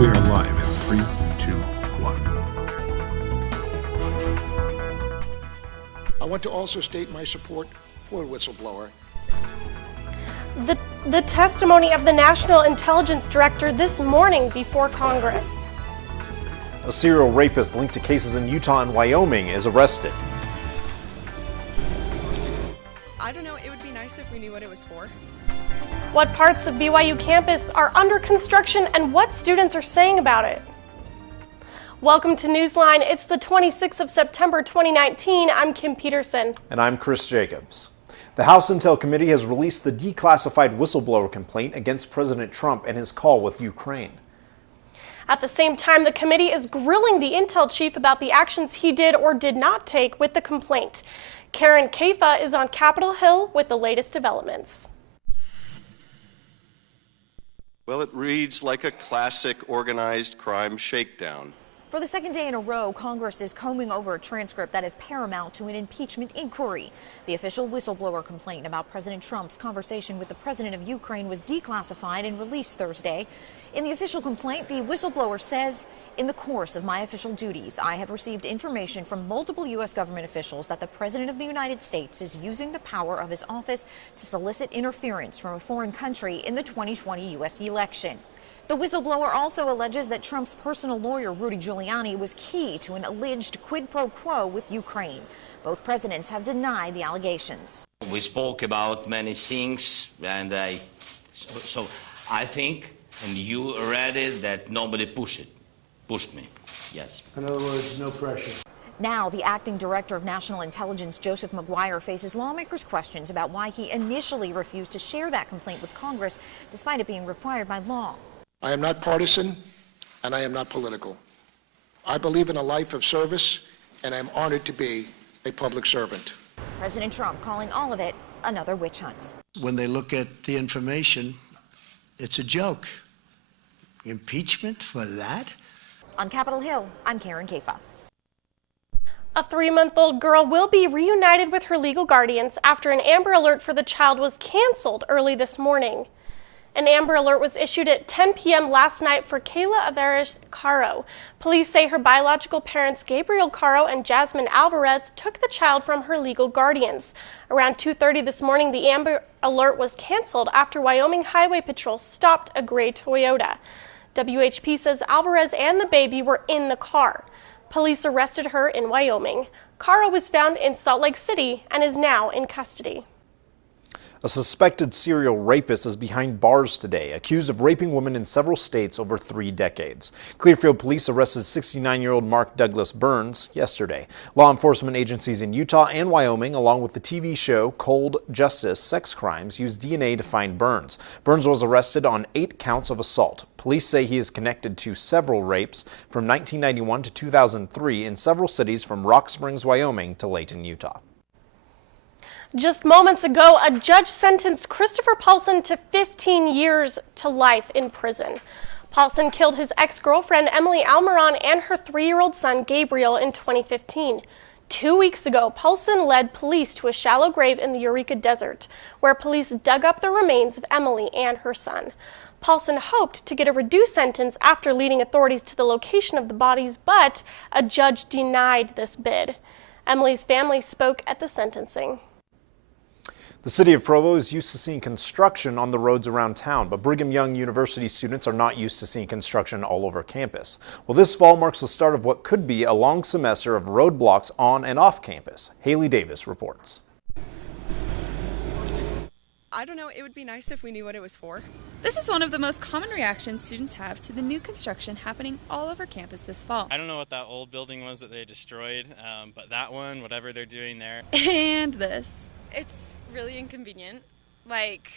We are live in 3, 2, 1. I want to also state my support for the whistleblower. The testimony of the National Intelligence Director this morning before Congress. A serial rapist linked to cases in Utah and Wyoming is arrested. I don't know, it would be nice if we knew what it was for. What parts of BYU campus are under construction and what students are saying about it. Welcome to NewsLine. It's the 26th of September 2019. I'm Kim Peterson. And I'm Chris Jacobs. The House Intel Committee has released the declassified whistleblower complaint against President Trump and his call with Ukraine. At the same time, the committee is grilling the Intel chief about the actions he did or did not take with the complaint. Karen Kaifa is on Capitol Hill with the latest developments. Well, it reads like a classic organized crime shakedown. For the second day in a row, Congress is combing over a transcript that is paramount to an impeachment inquiry. The official whistleblower complaint about President Trump's conversation with the president of Ukraine was declassified and released Thursday. In the official complaint, the whistleblower says, "In the course of my official duties, I have received information from multiple U.S. government officials that the President of the United States is using the power of his office to solicit interference from a foreign country in the 2020 U.S. election." The whistleblower also alleges that Trump's personal lawyer, Rudy Giuliani, was key to an alleged quid pro quo with Ukraine. Both presidents have denied the allegations. We spoke about many things, and I think, and you read it, that nobody pushed me. Yes. In other words, no pressure. Now, the acting director of national intelligence, Joseph McGuire, faces lawmakers' questions about why he initially refused to share that complaint with Congress, despite it being required by law. I am not partisan, and I am not political. I believe in a life of service, and I am honored to be a public servant. President Trump calling all of it another witch hunt. When they look at the information, it's a joke. Impeachment for that? On Capitol Hill, I'm Karen Kaifa. A 3-month-old girl will be reunited with her legal guardians after an Amber Alert for the child was canceled early this morning. An Amber Alert was issued at 10 p.m. last night for Kayla Alvarez Caro. Police say her biological parents, Gabriel Caro and Jasmine Alvarez, took the child from her legal guardians. Around 2:30 this morning, the Amber Alert was canceled after Wyoming Highway Patrol stopped a gray Toyota. WHP says Alvarez and the baby were in the car. Police arrested her in Wyoming. Caro was found in Salt Lake City and is now in custody. A suspected serial rapist is behind bars today, accused of raping women in several states over 3 decades. Clearfield police arrested 69-year-old Mark Douglas Burns yesterday. Law enforcement agencies in Utah and Wyoming, along with the TV show Cold Justice Sex Crimes, used DNA to find Burns. Burns was arrested on 8 counts of assault. Police say he is connected to several rapes from 1991 to 2003 in several cities from Rock Springs, Wyoming to Layton, Utah. Just moments ago, a judge sentenced Christopher Paulson to 15 years to life in prison. Paulson killed his ex-girlfriend Emily Almiron and her 3-year-old son Gabriel in 2015. 2 weeks ago, Paulson led police to a shallow grave in the Eureka Desert, where police dug up the remains of Emily and her son. Paulson hoped to get a reduced sentence after leading authorities to the location of the bodies, but a judge denied this bid. Emily's family spoke at the sentencing. The city of Provo is used to seeing construction on the roads around town, but Brigham Young University students are not used to seeing construction all over campus. Well, this fall marks the start of what could be a long semester of roadblocks on and off campus. Haley Davis reports. I don't know, it would be nice if we knew what it was for. This is one of the most common reactions students have to the new construction happening all over campus this fall. I don't know what that old building was that they destroyed, but that one, whatever they're doing there. And this. It's really inconvenient. Like,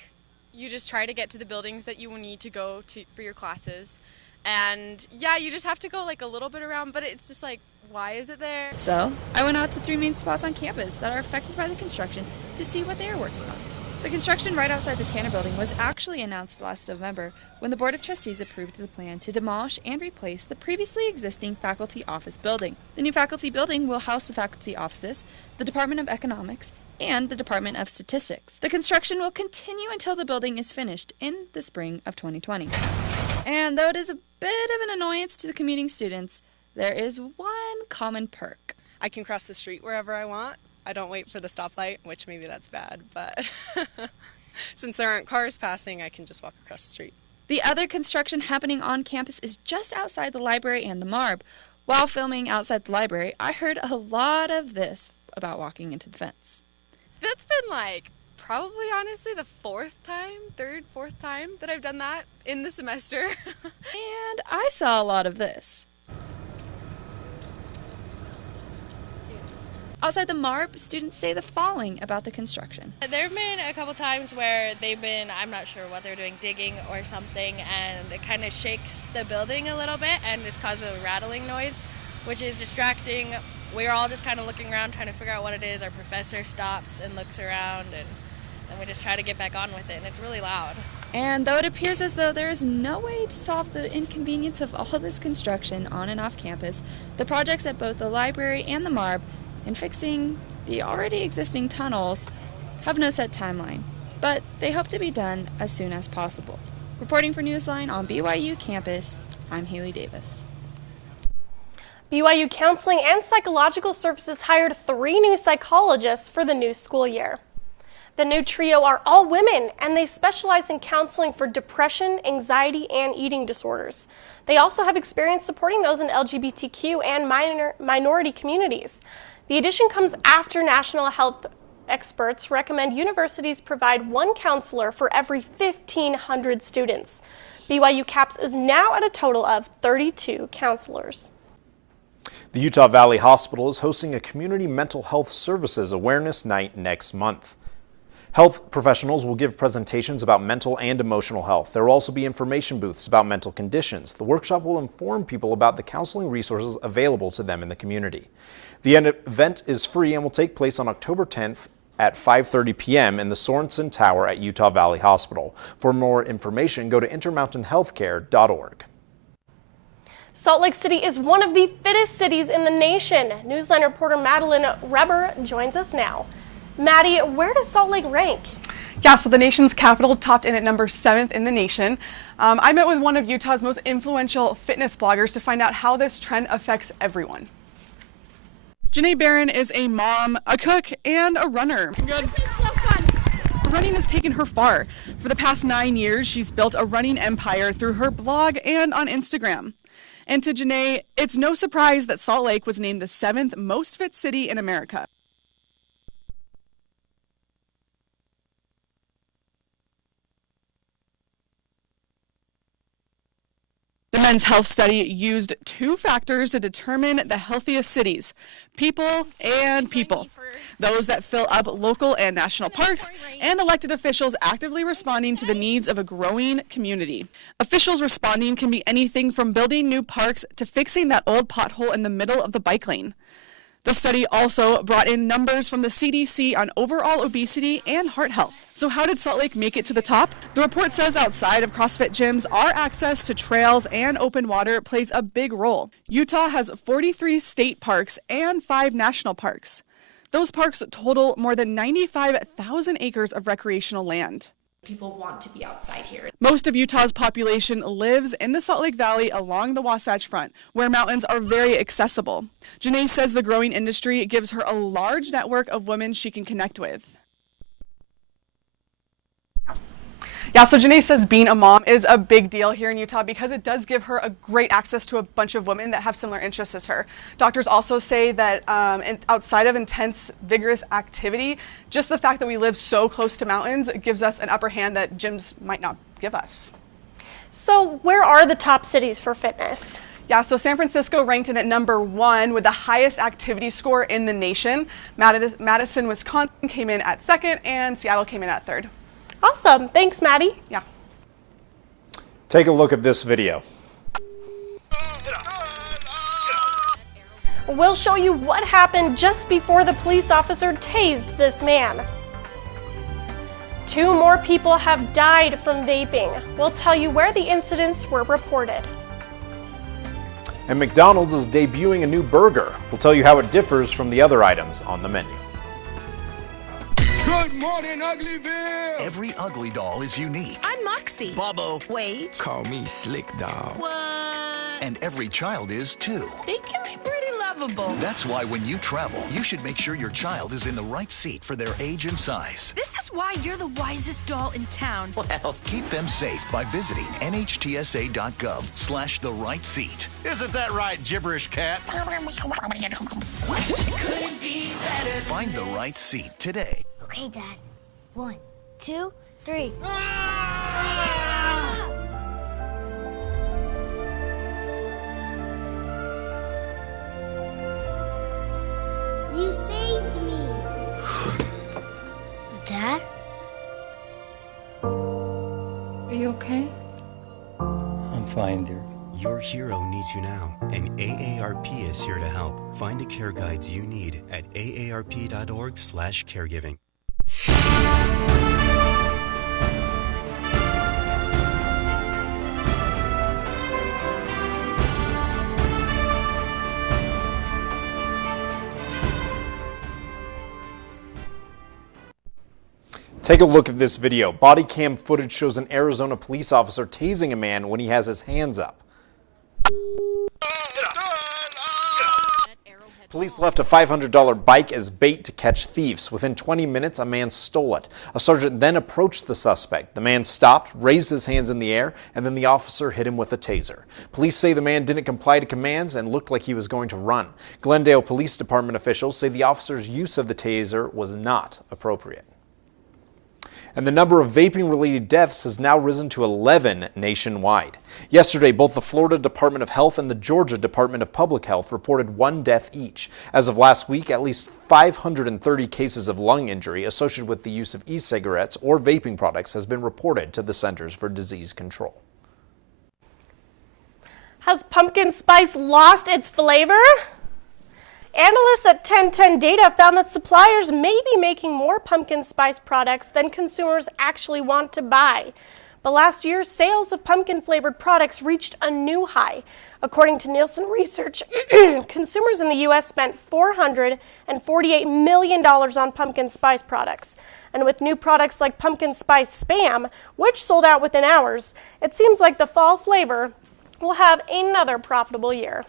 you just try to get to the buildings that you will need to go to for your classes. And yeah, you just have to go like a little bit around, but it's just like, why is it there? So I went out to 3 main spots on campus that are affected by the construction to see what they are working on. The construction right outside the Tanner building was actually announced last November when the Board of Trustees approved the plan to demolish and replace the previously existing faculty office building. The new faculty building will house the faculty offices, the Department of Economics, and the Department of Statistics. The construction will continue until the building is finished in the spring of 2020. And though it is a bit of an annoyance to the commuting students, there is one common perk. I can cross the street wherever I want. I don't wait for the stoplight, which maybe that's bad, but since there aren't cars passing, I can just walk across the street. The other construction happening on campus is just outside the library and the MARB. While filming outside the library, I heard a lot of this about walking into the fence. That's been like probably honestly the fourth time that I've done that in the semester. And I saw a lot of this. Outside the MARB, students say the following about the construction. There have been a couple times where I'm not sure what they're doing, digging or something, and it kind of shakes the building a little bit and just causes a rattling noise, which is distracting. We're all just kind of looking around trying to figure out what it is. Our professor stops and looks around, and then we just try to get back on with it, and it's really loud. And though it appears as though there is no way to solve the inconvenience of all this construction on and off campus, the projects at both the library and the MARB in fixing the already existing tunnels have no set timeline, but they hope to be done as soon as possible. Reporting for NewsLine on BYU campus, I'm Haley Davis. BYU Counseling and Psychological Services hired 3 new psychologists for the new school year. The new trio are all women, and they specialize in counseling for depression, anxiety, and eating disorders. They also have experience supporting those in LGBTQ and minority communities. The addition comes after national health experts recommend universities provide 1 counselor for every 1,500 students. BYU CAPS is now at a total of 32 counselors. The Utah Valley Hospital is hosting a Community Mental Health Services Awareness Night next month. Health professionals will give presentations about mental and emotional health. There will also be information booths about mental conditions. The workshop will inform people about the counseling resources available to them in the community. The event is free and will take place on October 10th at 5:30 p.m. in the Sorensen Tower at Utah Valley Hospital. For more information, go to intermountainhealthcare.org. Salt Lake City is one of the fittest cities in the nation. Newsline reporter Madeline Reber joins us now. Maddie, where does Salt Lake rank? Yeah, so the nation's capital topped in at number 7th in the nation. I met with one of Utah's most influential fitness bloggers to find out how this trend affects everyone. Janae Barron is a mom, a cook, and a runner. Good. Running has taken her far. For the past 9 years, she's built a running empire through her blog and on Instagram. And to Janae, it's no surprise that Salt Lake was named the 7th most fit city in America. The Men's Health study used 2 factors to determine the healthiest cities: people and people. Those that fill up local and national parks, and elected officials actively responding to the needs of a growing community. Officials responding can be anything from building new parks to fixing that old pothole in the middle of the bike lane. The study also brought in numbers from the CDC on overall obesity and heart health. So how did Salt Lake make it to the top? The report says outside of CrossFit gyms, our access to trails and open water plays a big role. Utah has 43 state parks and 5 national parks. Those parks total more than 95,000 acres of recreational land. People want to be outside here. Most of Utah's population lives in the Salt Lake Valley along the Wasatch Front, where mountains are very accessible. Janae says the growing industry gives her a large network of women she can connect with. Yeah, so Janae says being a mom is a big deal here in Utah because it does give her a great access to a bunch of women that have similar interests as her. Doctors also say that outside of intense, vigorous activity, just the fact that we live so close to mountains gives us an upper hand that gyms might not give us. So where are the top cities for fitness? Yeah, so San Francisco ranked in at number 1 with the highest activity score in the nation. Madison, Wisconsin came in at 2nd, and Seattle came in at 3rd. Awesome. Thanks, Maddie. Yeah. Take a look at this video. We'll show you what happened just before the police officer tased this man. 2 more people have died from vaping. We'll tell you where the incidents were reported. And McDonald's is debuting a new burger. We'll tell you how it differs from the other items on the menu. more than Uglyville. Every ugly doll is unique. I'm Moxie. Bobo. Wait. Call me Slick Doll. What? And every child is too. They can be pretty lovable. That's why when you travel, you should make sure your child is in the right seat for their age and size. This is why you're the wisest doll in town. Well, keep them safe by visiting nhtsa.gov/the right seat. Isn't that right, gibberish cat? Couldn't be better. Find the right seat today. Okay, Dad. 1, 2, 3. You saved me. Dad? Are you okay? I'm fine, dear. Your hero needs you now, and AARP is here to help. Find the care guides you need at aarp.org/caregiving. Take a look at this video. Body cam footage shows an Arizona police officer tasing a man when he has his hands up. Police left a $500 bike as bait to catch thieves. Within 20 minutes, a man stole it. A sergeant then approached the suspect. The man stopped, raised his hands in the air, and then the officer hit him with a taser. Police say the man didn't comply to commands and looked like he was going to run. Glendale Police Department officials say the officer's use of the taser was not appropriate. And the number of vaping-related deaths has now risen to 11 nationwide. Yesterday, both the Florida Department of Health and the Georgia Department of Public Health reported 1 death each. As of last week, at least 530 cases of lung injury associated with the use of e-cigarettes or vaping products has been reported to the Centers for Disease Control. Has pumpkin spice lost its flavor? Analysts at 1010 Data found that suppliers may be making more pumpkin spice products than consumers actually want to buy. But last year, sales of pumpkin-flavored products reached a new high. According to Nielsen research, consumers in the U.S. spent $448 million on pumpkin spice products. And with new products like pumpkin spice Spam, which sold out within hours, it seems like the fall flavor will have another profitable year.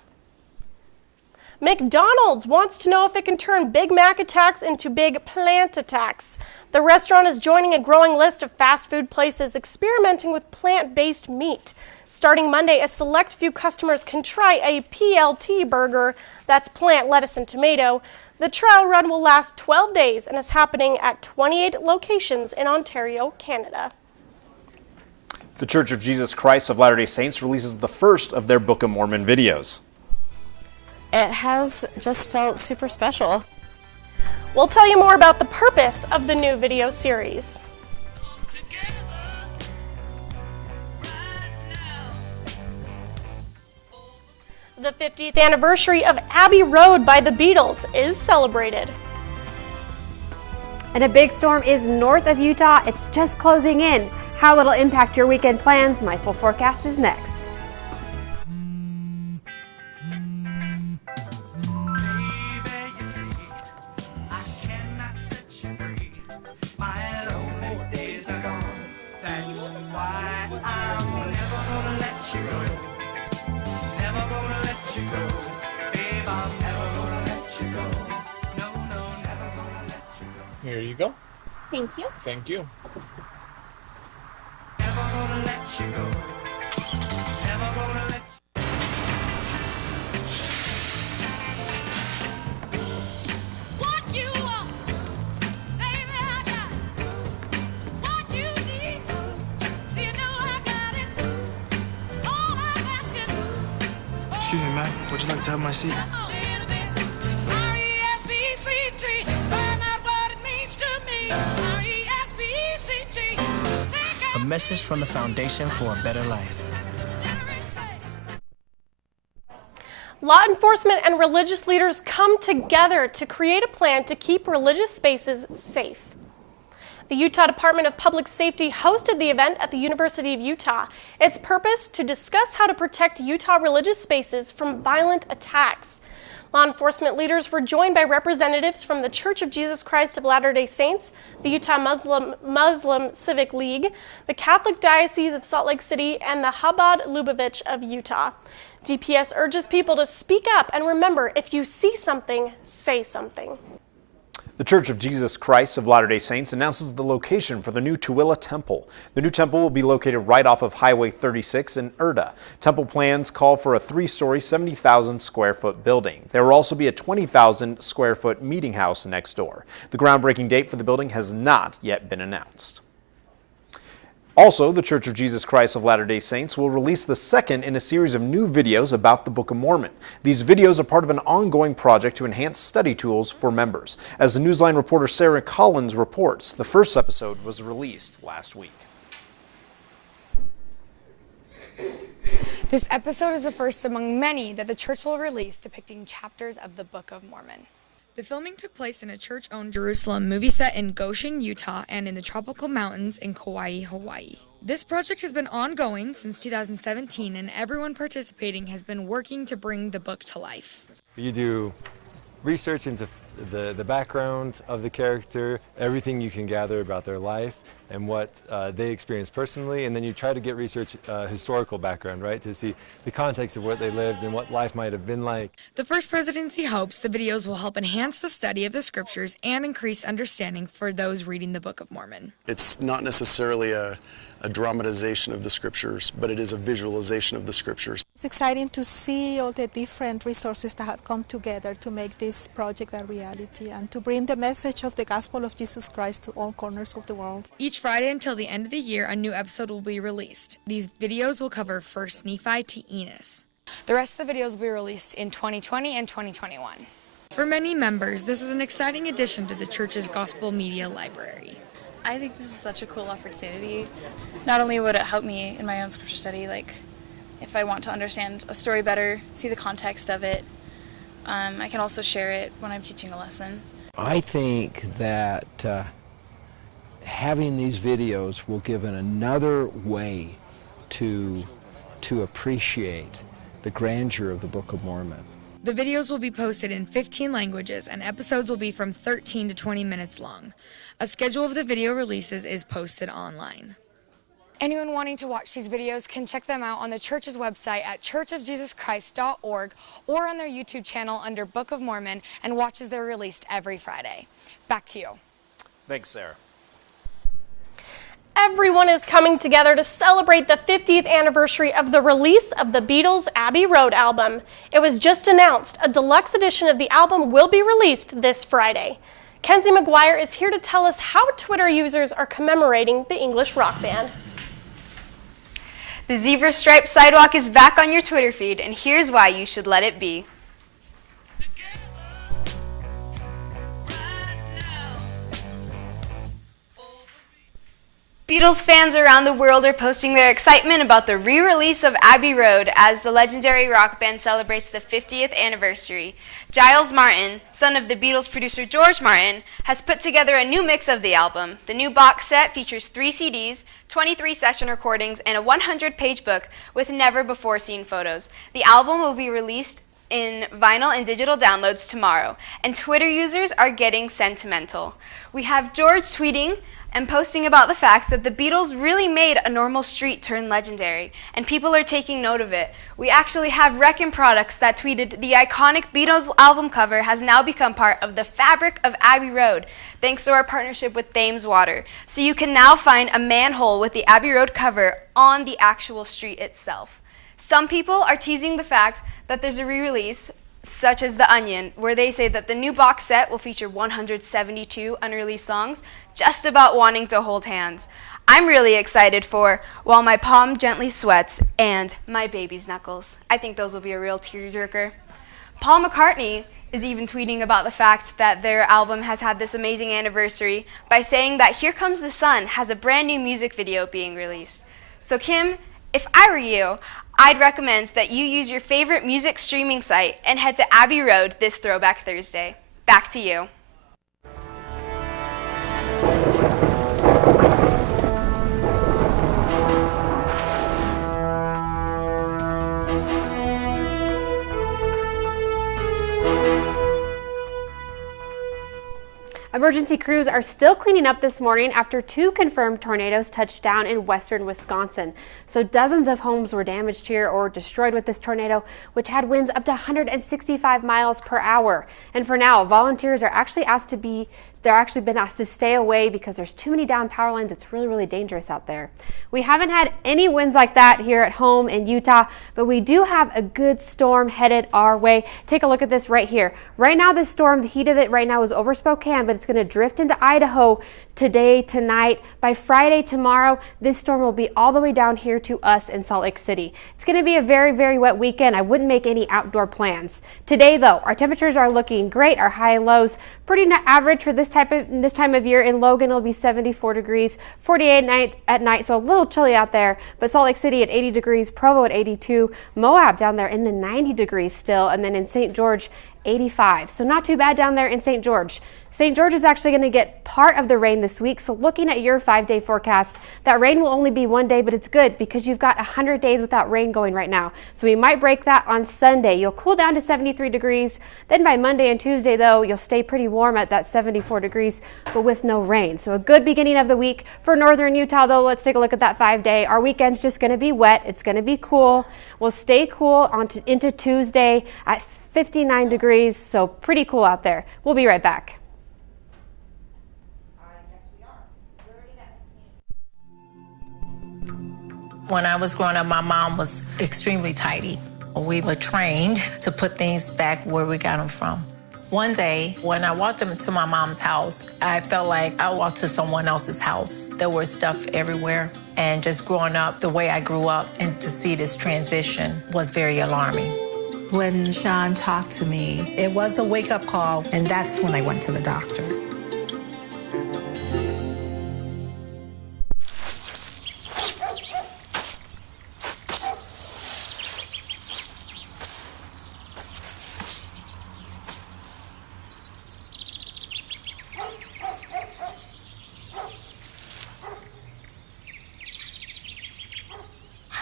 McDonald's wants to know if it can turn Big Mac attacks into big plant attacks. The restaurant is joining a growing list of fast food places experimenting with plant-based meat. Starting Monday, a select few customers can try a PLT burger, that's plant, lettuce, and tomato. The trial run will last 12 days and is happening at 28 locations in Ontario, Canada. The Church of Jesus Christ of Latter-day Saints releases the first of their Book of Mormon videos. It has just felt super special. We'll tell you more about the purpose of the new video series. The 50th anniversary of Abbey Road by the Beatles is celebrated. And a big storm is north of Utah. It's just closing in. How it'll impact your weekend plans, my full forecast is next. Here you go. Thank you. Thank you. Excuse me, ma'am. Would you like to have my seat? A message from the Foundation for a Better Life. Law enforcement and religious leaders come together to create a plan to keep religious spaces safe. The Utah Department of Public Safety hosted the event at the University of Utah. Its purpose to discuss how to protect Utah religious spaces from violent attacks. Law enforcement leaders were joined by representatives from the Church of Jesus Christ of Latter-day Saints, the Utah Muslim Civic League, the Catholic Diocese of Salt Lake City, and the Chabad Lubavitch of Utah. DPS urges people to speak up and remember, if you see something, say something. The Church of Jesus Christ of Latter-day Saints announces the location for the new Tooele Temple. The new temple will be located right off of Highway 36 in Erda. Temple plans call for a 3-story, 70,000 square foot building. There will also be a 20,000 square foot meeting house next door. The groundbreaking date for the building has not yet been announced. Also, the Church of Jesus Christ of Latter-day Saints will release the second in a series of new videos about the Book of Mormon. These videos are part of an ongoing project to enhance study tools for members. As the NewsLine reporter Sarah Collins reports, the first episode was released last week. This episode is the first among many that the church will release depicting chapters of the Book of Mormon. The filming took place in a church-owned Jerusalem movie set in Goshen, Utah, and in the tropical mountains in Kauai, Hawaii. This project has been ongoing since 2017, and everyone participating has been working to bring the book to life. You do research into the background of the character, everything you can gather about their life and what they experienced personally, and then you try to get research historical background, right, to see the context of what they lived and what life might have been like. The First Presidency hopes the videos will help enhance the study of the scriptures and increase understanding for those reading the Book of Mormon. It's not necessarily a dramatization of the scriptures, but it is a visualization of the scriptures. It's exciting to see all the different resources that have come together to make this project a reality and to bring the message of the gospel of Jesus Christ to all corners of the world. Each Friday until the end of the year, a new episode will be released. These videos will cover 1 Nephi to Enos. The rest of the videos will be released in 2020 and 2021. For many members, this is an exciting addition to the church's gospel media library. I think this is such a cool opportunity. Not only would it help me in my own scripture study, like if I want to understand a story better, see the context of it, I can also share it when I'm teaching a lesson. I think that having these videos will give another way to appreciate the grandeur of the Book of Mormon. The videos will be posted in 15 languages, and episodes will be from 13 to 20 minutes long. A schedule of the video releases is posted online. Anyone wanting to watch these videos can check them out on the church's website at churchofjesuschrist.org or on their YouTube channel under Book of Mormon, and watch as they're released every Friday. Back to you. Thanks, Sarah. Everyone is coming together to celebrate the 50th anniversary of the release of the Beatles' Abbey Road album. It was just announced a deluxe edition of the album will be released this Friday. Kenzie McGuire is here to tell us how Twitter users are commemorating the English rock band. The zebra-striped sidewalk is back on your Twitter feed, and here's why you should let it be. Beatles fans around the world are posting their excitement about the re-release of Abbey Road as the legendary rock band celebrates the 50th anniversary. Giles Martin, son of the Beatles producer George Martin, has put together a new mix of the album. The new box set features 3 CDs, 23 session recordings, and a 100-page book with never-before-seen photos. The album will be released in vinyl and digital downloads tomorrow, and Twitter users are getting sentimental. We have George tweeting and posting about the fact that the Beatles really made a normal street turn legendary, and people are taking note of it. We actually have Wreckin' Products that tweeted, "The iconic Beatles album cover has now become part of the fabric of Abbey Road, thanks to our partnership with Thames Water. So you can now find a manhole with the Abbey Road cover on the actual street itself." Some people are teasing the fact that there's a re-release, such as The Onion, where they say that the new box set will feature 172 unreleased songs, just about wanting to hold hands. I'm really excited for While My Palm Gently Sweats and My Baby's Knuckles. I think those will be a real tearjerker. Paul McCartney is even tweeting about the fact that their album has had this amazing anniversary by saying that Here Comes the Sun has a brand new music video being released. So Kim, if I were you, I'd recommend that you use your favorite music streaming site and head to Abbey Road this Throwback Thursday. Back to you. Emergency crews are still cleaning up this morning after 2 confirmed tornadoes touched down in western Wisconsin. So dozens of homes were damaged here or destroyed with this tornado, which had winds up to 165 miles per hour. And for now, volunteers are actually been asked to stay away because there's too many down power lines. It's really, really dangerous out there. We haven't had any winds like that here at home in Utah, but we do have a good storm headed our way. Take a look at this right here. Right now, this storm, the heat of it right now is over Spokane, but it's going to drift into Idaho today, tonight. By Friday, tomorrow, this storm will be all the way down here to us in Salt Lake City. It's going to be a very, very wet weekend. I wouldn't make any outdoor plans. Today, though, our temperatures are looking great. Our high and lows pretty average for this time of year. In Logan, it'll be 74 degrees, 48 at night, so a little chilly out there. But Salt Lake City at 80 degrees, Provo at 82, Moab down there in the 90 degrees still, and then in St. George, 85. So not too bad down there in St. George. St. George is actually going to get part of the rain this week. So looking at your 5-day forecast, that rain will only be one day, but it's good because you've got 100 days without rain going right now. So we might break that on Sunday. You'll cool down to 73 degrees. Then by Monday and Tuesday, though, you'll stay pretty warm at that 74 degrees, but with no rain. So a good beginning of the week for northern Utah, though. Let's take a look at that 5-day. Our weekend's just going to be wet. It's going to be cool. We'll stay cool into Tuesday at 59 degrees, so pretty cool out there. We'll be right back. When I was growing up, my mom was extremely tidy. We were trained to put things back where we got them from. One day, when I walked into my mom's house, I felt like I walked to someone else's house. There was stuff everywhere, and just growing up the way I grew up, and to see this transition was very alarming. When Sean talked to me, it was a wake-up call, and that's when I went to the doctor.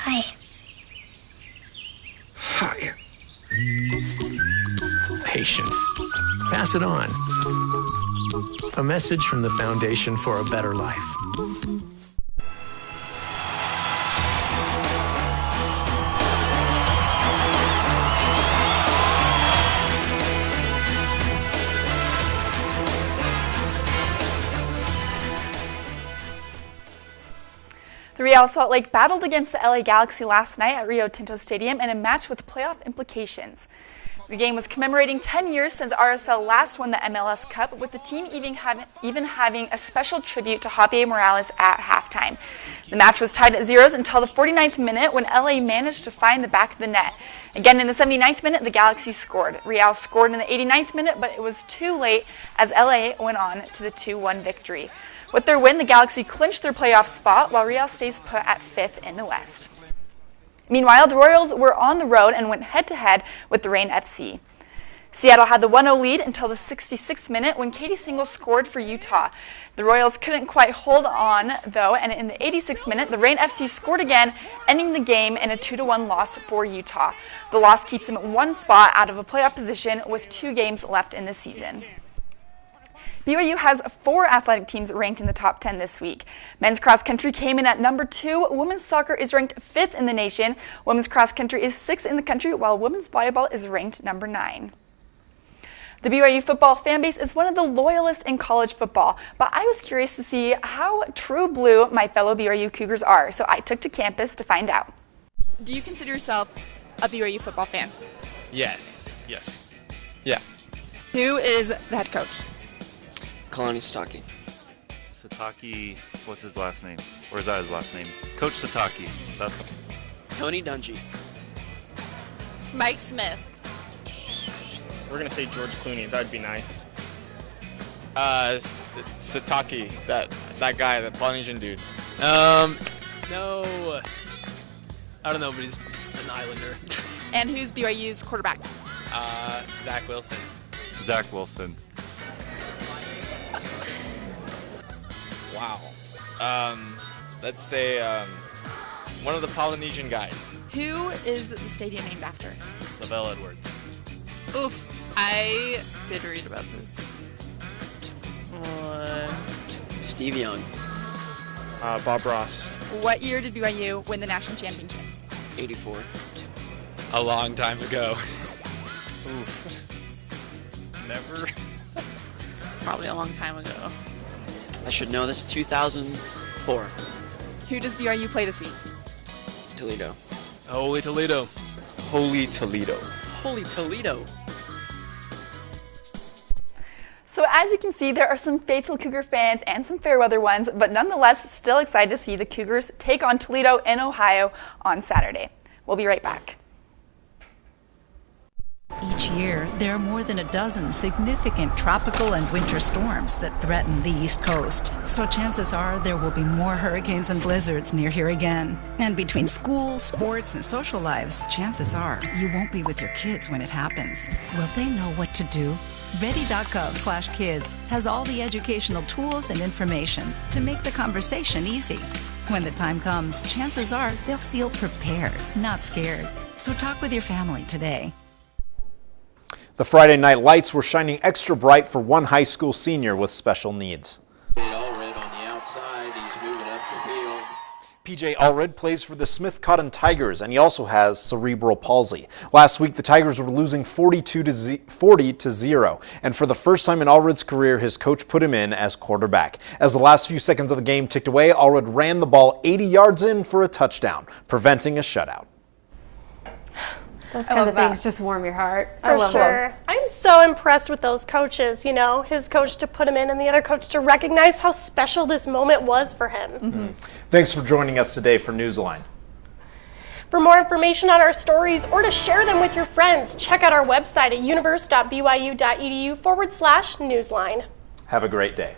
Hi. Hi. Patience. Pass it on. A message from the Foundation for a Better Life. The Real Salt Lake battled against the LA Galaxy last night at Rio Tinto Stadium in a match with playoff implications. The game was commemorating 10 years since RSL last won the MLS Cup, with the team even having a special tribute to Javier Morales at halftime. The match was tied at zeros until the 49th minute when LA managed to find the back of the net. Again, in the 79th minute, the Galaxy scored. Real scored in the 89th minute, but it was too late as LA went on to the 2-1 victory. With their win, the Galaxy clinched their playoff spot, while Real stays put at 5th in the West. Meanwhile, the Royals were on the road and went head-to-head with the Reign FC. Seattle had the 1-0 lead until the 66th minute when Katie Singles scored for Utah. The Royals couldn't quite hold on, though, and in the 86th minute, the Reign FC scored again, ending the game in a 2-1 loss for Utah. The loss keeps them at one spot out of a playoff position with 2 games left in the season. BYU has 4 athletic teams ranked in the top 10 this week. Men's cross country came in at number 2. Women's soccer is ranked 5th in the nation. Women's cross country is 6th in the country, while women's volleyball is ranked number 9. The BYU football fan base is one of the loyalist in college football, but I was curious to see how true blue my fellow BYU Cougars are, so I took to campus to find out. Do you consider yourself a BYU football fan? Yes. Yeah. Who is the head coach? Kalani Sataki. Sataki, what's his last name? Or is that his last name? Coach Sataki. That's Tony Dungy. Mike Smith. We're going to say George Clooney. That would be nice. Sataki, that guy, the Polynesian dude. No. I don't know, but he's an Islander. And who's BYU's quarterback? Zach Wilson. Zach Wilson. Wow. Let's say one of the Polynesian guys. Who is the stadium named after? LaVelle Edwards. Oof, I did read about this. Steve Young. Bob Ross. What year did BYU win the national championship? 84. A long time ago. Never. Probably a long time ago. I should know this. 2004. Who does BYU play this week? Toledo. Holy Toledo. Holy Toledo. Holy Toledo. So as you can see, there are some faithful Cougar fans and some fair weather ones, but nonetheless still excited to see the Cougars take on Toledo in Ohio on Saturday. We'll be right back. Each year, there are more than a dozen significant tropical and winter storms that threaten the East Coast. So chances are there will be more hurricanes and blizzards near here again. And between school, sports, and social lives, chances are you won't be with your kids when it happens. Will they know what to do? Ready.gov/kids has all the educational tools and information to make the conversation easy. When the time comes, chances are they'll feel prepared, not scared. So talk with your family today. The Friday night lights were shining extra bright for one high school senior with special needs. PJ Allred plays for the Smith Cotton Tigers, and he also has cerebral palsy. Last week, the Tigers were losing 40-0, and for the first time in Allred's career, his coach put him in as quarterback. As the last few seconds of the game ticked away, Allred ran the ball 80 yards in for a touchdown, preventing a shutout. Those kinds of things just warm your heart. For sure. I'm so impressed with those coaches, you know, his coach to put him in and the other coach to recognize how special this moment was for him. Thanks for joining us today for Newsline. For more information on our stories or to share them with your friends, check out our website at universe.byu.edu/Newsline. Have a great day.